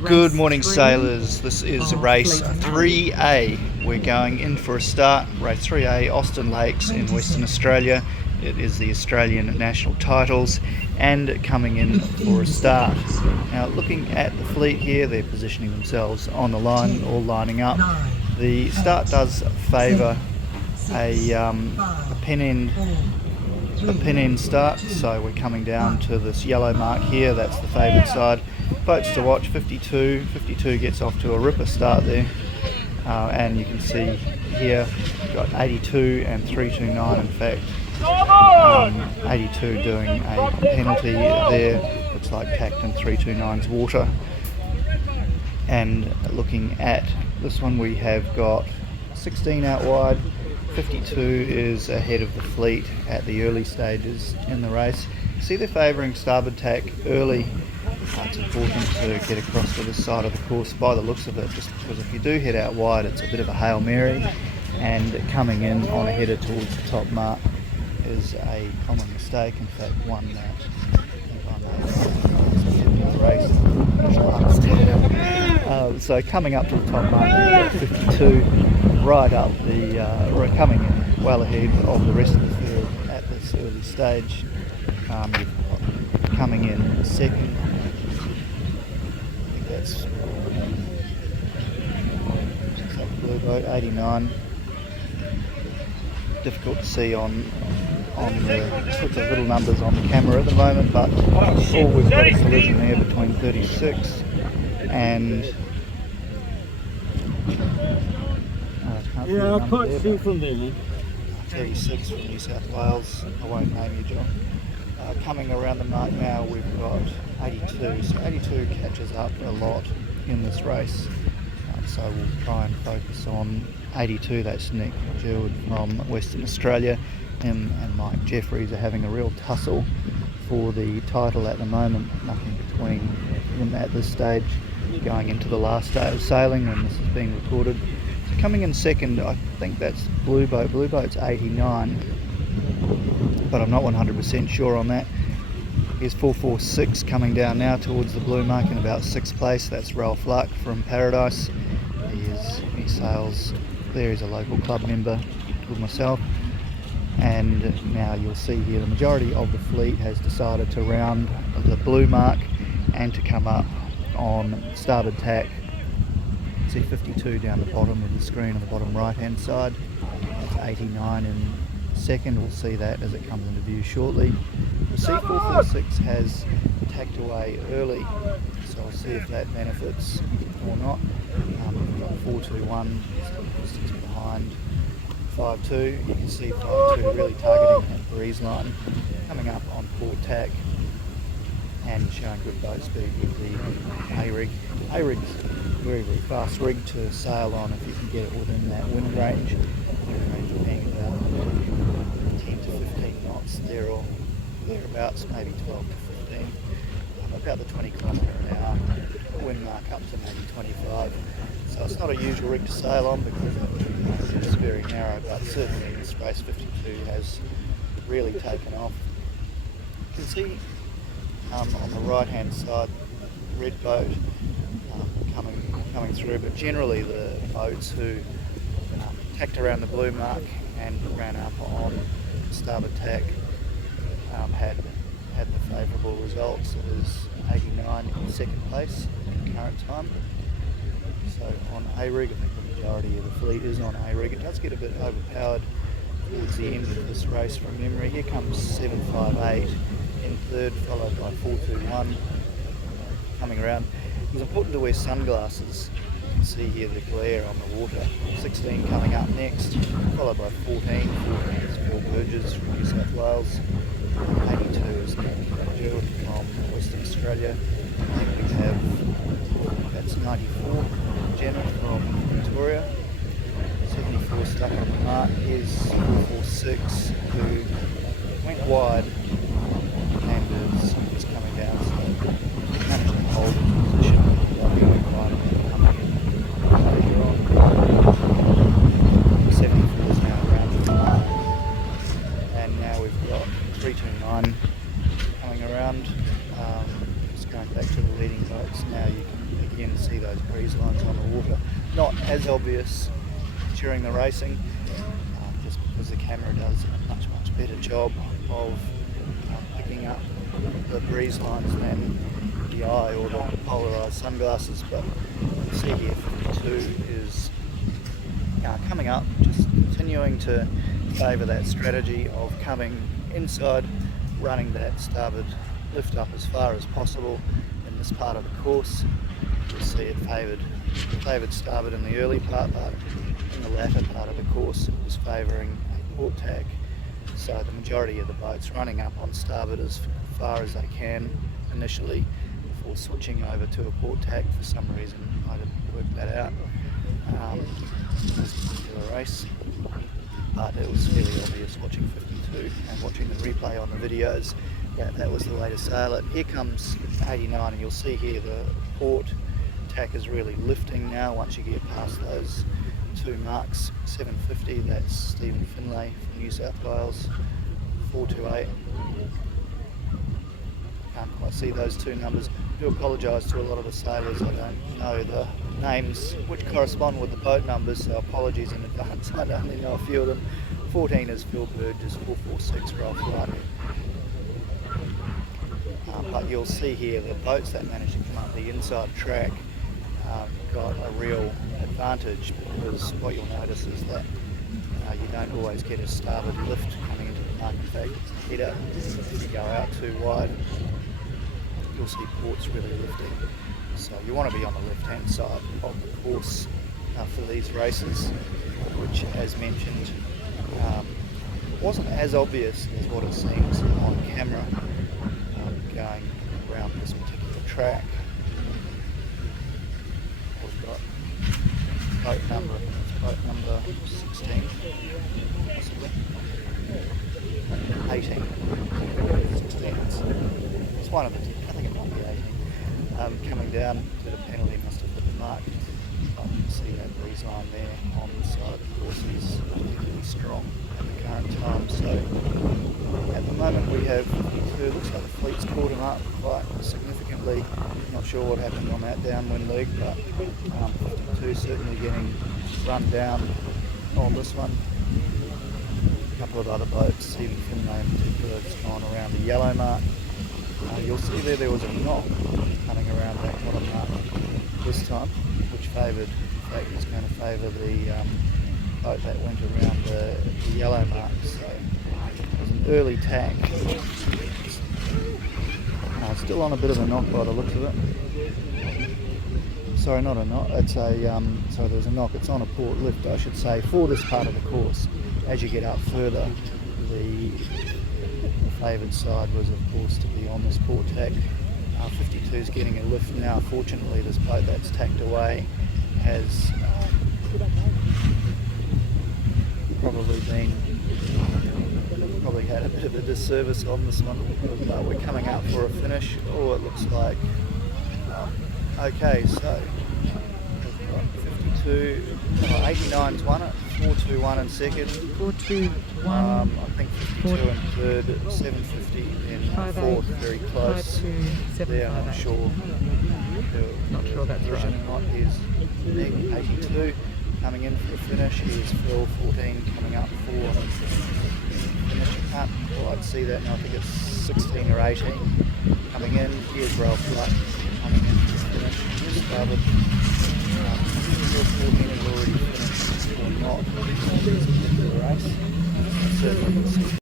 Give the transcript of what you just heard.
Good morning, sailors. This is race 3A. We're going in for a start. Race 3A, Austin Lakes in Western Australia. It is the Australian national titles and coming in for a start. Now, looking at the fleet here, they're positioning themselves on the line, all lining up. The start does favour a pin end start, so we're coming down to this yellow mark here. That's the favoured side. Boats to watch: 52 gets off to a ripper start there, and you can see here we've got 82 and 329. In fact, 82 doing a penalty there, looks like tacked in 329's water. And looking at this one, we have got 16 out wide. 52 is ahead of the fleet at the early stages in the race. See, they're favouring starboard tack early. It's important to get across to this side of the course by the looks of it, just because if you do head out wide, it's a bit of a Hail Mary, and coming in on a header towards the top mark is a common mistake. In fact, one that so coming up to the top mark, we've got 52 right up the coming in well ahead of the rest of the field at this early stage. Coming in second, I think that's blue boat, 89. Difficult to see on the little numbers on the camera at the moment, but we've got a collision there between 36 and I can't see from there, man. 36 from New South Wales. I won't name you, John. Coming around the mark now, we've got 82. So 82 catches up a lot in this race. So we'll try and focus on 82. That's Nick Jewett from Western Australia. Him and Mike Jeffries are having a real tussle for the title at the moment. Nothing between them at this stage, going into the last day of sailing when this is being recorded. So coming in second, I think that's Blue Boat. Blue Boat's 89, but I'm not 100% sure on that. Here's 446 coming down now towards the blue mark in about 6th place. That's Ralph Luck from Paradise. He sails there. He's a local club member with myself. And now you'll see here the majority of the fleet has decided to round the blue mark and to come up on starboard tack. See 52 down the bottom of the screen on the bottom right hand side. It's 89 in second. We'll see that as it comes into view shortly. We'll see 446 has tacked away early, so I'll see if that benefits or not. We've got 421 distance behind 52. You can see 52 really targeting that breeze line, coming up on port tack and showing good boat speed with the A-rig. A-rig's very fast rig to sail on if you can get it within that wind range. Wind range being about 10 to 15 knots there or thereabouts, maybe 12 to 15. About the 20 kilometre an hour. Wind mark up to maybe 25. So it's not a usual rig to sail on because it's very narrow, but certainly in this race 52 has really taken off. You can see on the right hand side, red boat coming through, but generally the boats who tacked around the blue mark and ran up on starboard tack had the favourable results. It was 89 in second place at the current time. So on A-rig, I think the majority of the fleet is on A-rig. It does get a bit overpowered towards the end of this race from memory. Here comes 758 in third, followed by 421 coming around. It was important to wear sunglasses. You can see here the glare on the water. 16 coming up next, followed by 14. 14 is Paul Burgess from New South Wales. 82 is Nick Jewett from Western Australia. I think we have, that's 94, Jenna from Victoria. 74 stuck on the mark. Here's 46 who went wide and is coming down, so managed to hold his position while going wide and coming in later on. 74 is now around the mark, and now we've got 329 coming around. Just going back to the leading boats now, you can again see those breeze lines on the water. Not as obvious during the racing, just because the camera does a much better job of picking up the breeze lines than the eye or the polarized sunglasses. But you see here 52 is coming up, just continuing to favour that strategy of coming inside, running that starboard lift up as far as possible in this part of the course. You'll see it favoured starboard in the early part, but in the latter part of the course it was favouring a port tack. So the majority of the boats running up on starboard as far as they can initially before switching over to a port tack. For some reason I didn't work that out in this particular race, but it was fairly obvious watching 52 and watching the replay on the videos that was the way to sail it. Here comes 89, and you'll see here the port tack is really lifting now once you get past those two marks. 750, that's Stephen Finlay from New South Wales. 428, can't quite see those two numbers. I do apologise to a lot of the sailors, I don't know the names which correspond with the boat numbers, so apologies in advance. I only know a few of them. 14 is Phil Burgess, 446 Ralph Wright. But you'll see here the boats that managed to come up the inside track got a real advantage, because what you'll notice is that you don't always get a starboard lift coming into the mark. In fact, it's the header. If you go out too wide, you'll see ports really lifting. So you want to be on the left-hand side of the course for these races, which, as mentioned, wasn't as obvious as what it seems on camera going around this particular track. We've got boat number 16, possibly 18, 16. It's one of the, I think it might be 18. Coming down to the penalty, must have hit the mark. But you can see that breeze line there on the side of the course is particularly strong at the current time. So at the moment we have 52. Looks like the fleet's caught him up quite significantly. Not sure what happened on that downwind leg, but 52 certainly getting run down on this one. A couple of other boats, Stephen Finlay in particular, has gone around the yellow mark. You'll see there was a knock coming around that bottom mark this time, which favoured, in fact it's going to favour the boat that went around the yellow mark. So it was an early tack. Still on a bit of a knock by the looks of it. Sorry, not a knock, it's a, sorry, there's a knock, it's on a port lift I should say, for this part of the course. As you get up further, the favoured side was of course to be on this port tack. 52 is getting a lift now. Fortunately this boat that's tacked away has probably had a bit of a disservice on this one, but we're coming up for a finish. Oh, it looks like okay, so we've got 52, 89's won it, 421 in second, 421, I think 52 in third, 750 in fourth, very close. 52, There, I'm not sure. Not sure that's right. Here's Nick, 82, coming in for a finish. Here's Phil, 14, coming up for finish. You can't quite see that now, I think it's 16 or 18 coming in. Here's Ralph Wright coming in for a finish. Here's starboard. 14 has already finished or not in this particular race. Certainly